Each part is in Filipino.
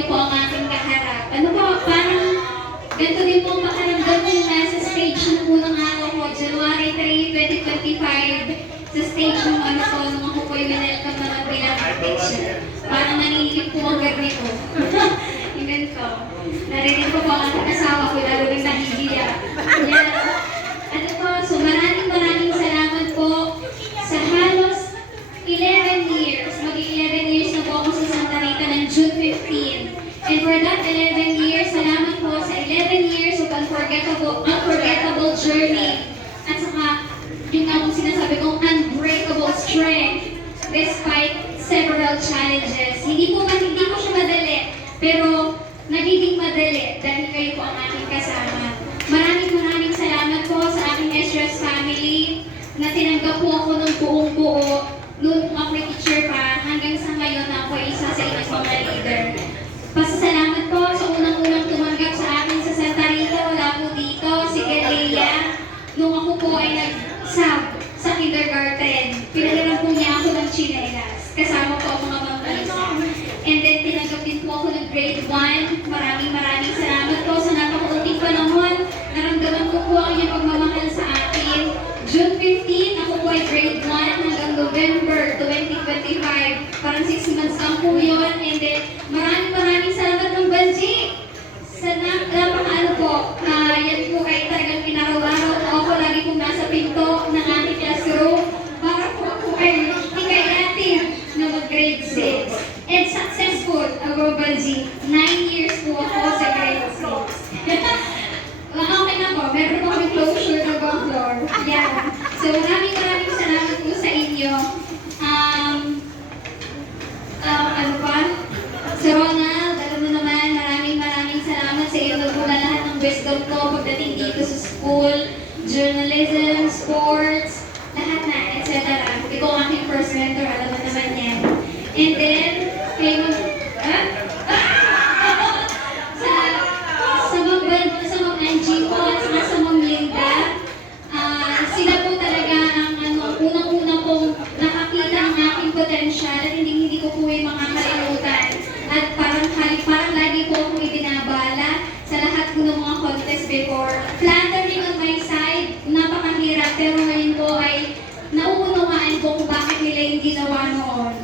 kayo po ang aking kaharap. Ano po, parang ganito din po ang makaramdam yung nasa stage ng unang araw ko, January 3, 2025, sa stage ng ano po, nung ako po yung welcome naman bilang teacher. Parang nanginginig po ang gabi ko. Yung ganito. Narinig ko po ang aking asawa ko, lalo rin nahihiya. Yeah. Ano po, so maraming salamat po sa halos 11 years. Mag-11 years na po ako sa Santa Rita ng June 15. And for that 11 years, salamat po sa 11 years of unforgettable journey. At saka, yung nga kong sinasabi kong unbreakable strength despite several challenges. Hindi po siya madali, pero nagiging madali dahil kayo po ang aking kasama. Maraming salamat po sa aking Esdras family na tinanggap po ako ng buong buo noon ako may teacher pa hanggang sa ngayon na ako isa sa inyong mga leader. Pasasalamat po sa unang-unang tumanggap sa akin sa Santa Rita, wala po dito, si Galea. Nung ako po ay nag-sub sa kindergarten, pinagalan po niya ako ng chinelas. Kasama po ang mga bangkisa. And then tinanggap din po ako ng grade 1. Maraming salamat po sa napakaunting panahon. Naramdaman ko po ang inyong pagmamahal sa akin. June 15, ako po ay grade 1 hanggang November 2025. Parang 6 months lang po yun. And then, maraming salamat ng Banji. Sa napakaano po, yan po ay talagang pinaraw-araw na ako lagi pong nasa pinto ng aking classroom para po ako ay hikayatin na mag-grade 6. And successful, ako Banji. 9 years po ako sa grade 6. Okay na po, meron po kami closure ng bang floor. Yeah. So maraming salamat po sa inyo. Ano pa? Sa Ronald, alam mo naman, maraming salamat sa iyo. Nagmula lahat ng wisdom ko pagdating dito sa school, journalism, sports, lahat na, etc. Ikaw ang aking first mentor, alam mo naman yan. And then, kayo sa mga Angie po at sa mga Linda, sila po talaga ang unang-una pong nakakita ng aking potential at hindi ko po yung makakalimutan. At parang lagi po akong ibinabala sa lahat po ng mga contest before. Flattering on my side, napakahirap, pero ngayon po ay nauunawaan ko kung bakit nila yung ginawa noon.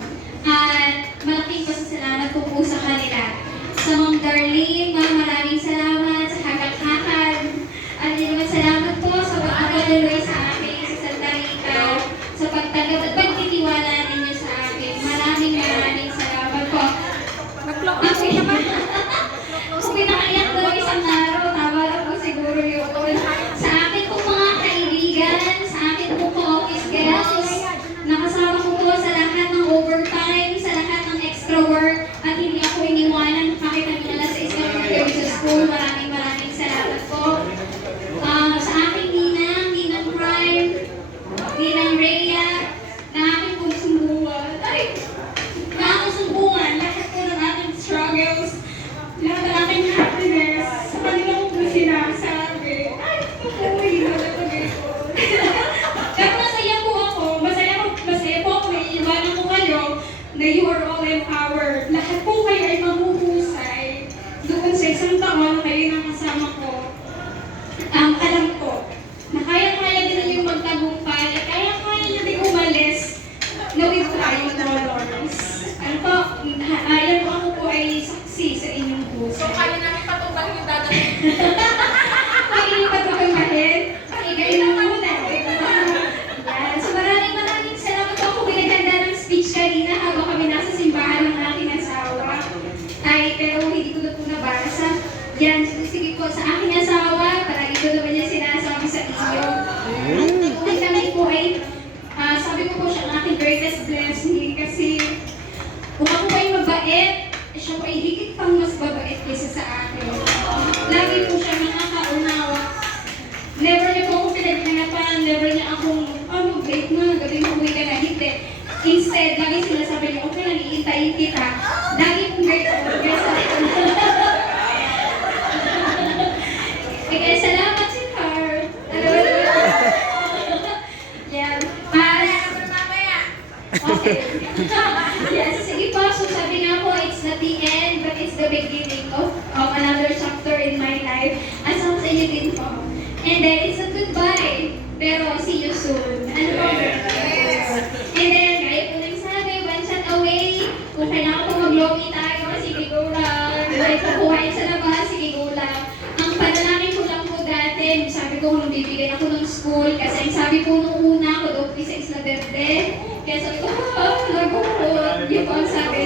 At malaking pasasalamat ko po sa kanila. Sa Ma'am Darlene, maraming salamat sa hagak-hakag. At naman salamat po sa pag-abaloy sa akin sa Santa Rita, sa pagtanggap at pagtitiwala ninyo sa akin. Maraming salamat po. Okay naman. Kung pinakaiyak daw isang araw, tama lang po siguro yun. Sa akin po mga kaibigan, sa akin po office girls, nakasama ko po sa lahat ng overtime, sa lahat ng extra work, at hindi ako iniwanan kahit ang alas 6 na kayo sa school. Maraming salamat po. Sa aking Ninang Prime, Ninang Rhea, na aking pong sumbungan. Na aking sumbungan, lahat po ng aking struggles, lahat ng aking happiness, sa kanila ko po sinasabi. Hindi na ito. Pero masaya po ako na iiwanan ko kayo na you are all empowered. Lahat po kayo ay mahuhusay doon sa isang taon kayo na kasama ko. Alam ko na kaya-kaya din ninyo magtagumpay at kaya-kaya nyo din umalis na with flying colors. Ano po, ayan po ako po ay saksi sa inyong puso. So, kaya namin patumbang yung dadating the beginning of another chapter in my life. Asang sa inyo din po. And then, it's a goodbye. Pero, see you soon. Ano po? And then, kaya po nagsabi, one shot away. Kung kailangan po mag-lomi tayo, sige go lang. Kung kukuhain sa labas, sige go lang. Ang panalangin ko lang po dati, sabi ko kung bibigyan ako ng school, kasi ang sabi po nung una, ako daw sa Isla Verde. Kaya sabi ko, lagot. Yun po ang sabi.